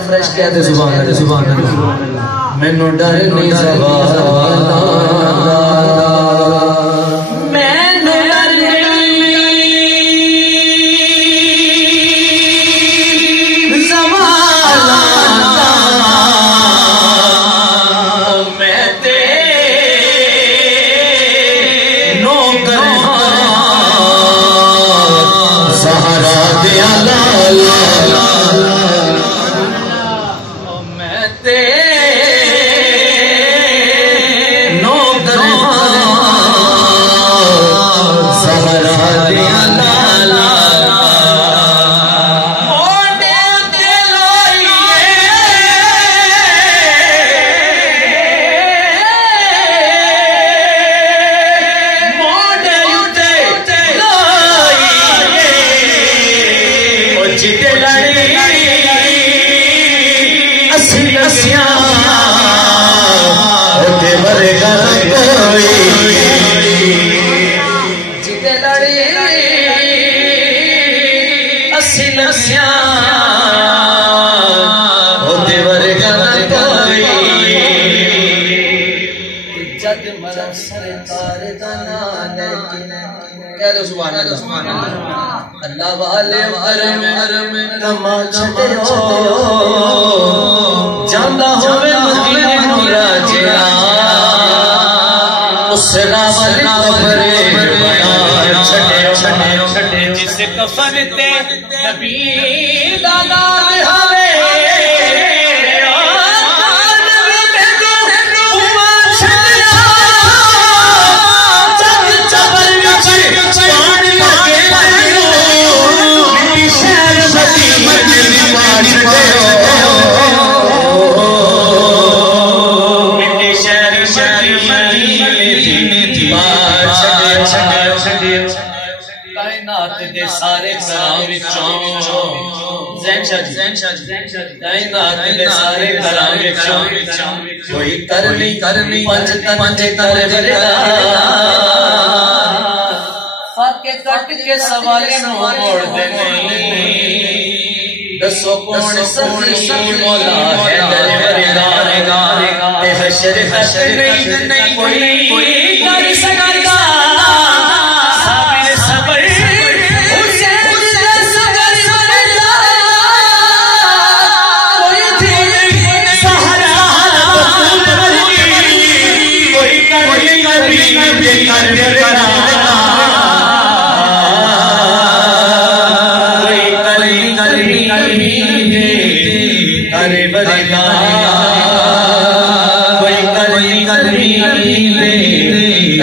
fresh क्या दे सुभान अल्लाह मैनू डर नहीं ज़बाना मैनू डर नहीं ज़बाना मैं तेरे नौकर सहारा दिया लाला अल्लाह वाले अरम कमा छड़ो जांदा होवे मदीने नूं राजिया उस रावल कबरे बना छड़े जिस कफन ते नबी दा नाम हावे कायनात दे सारे घरां विचों कायनात दे सारे घरां विचों कोई करनी पंज करे बरदा फाके कट के सवाले नु मोड़ दे दसो कौन सही मौला है दरबारेगा ते हशर नहीं कोई कर सकता साबिर सबर हुसैन सगर बरदा कोई थी सहारा कोई कर अरे बरेगा कोई करनी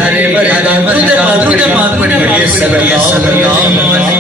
अरे बरेगा तुझे बात पड़ी सल्लल्लाहु अलैहि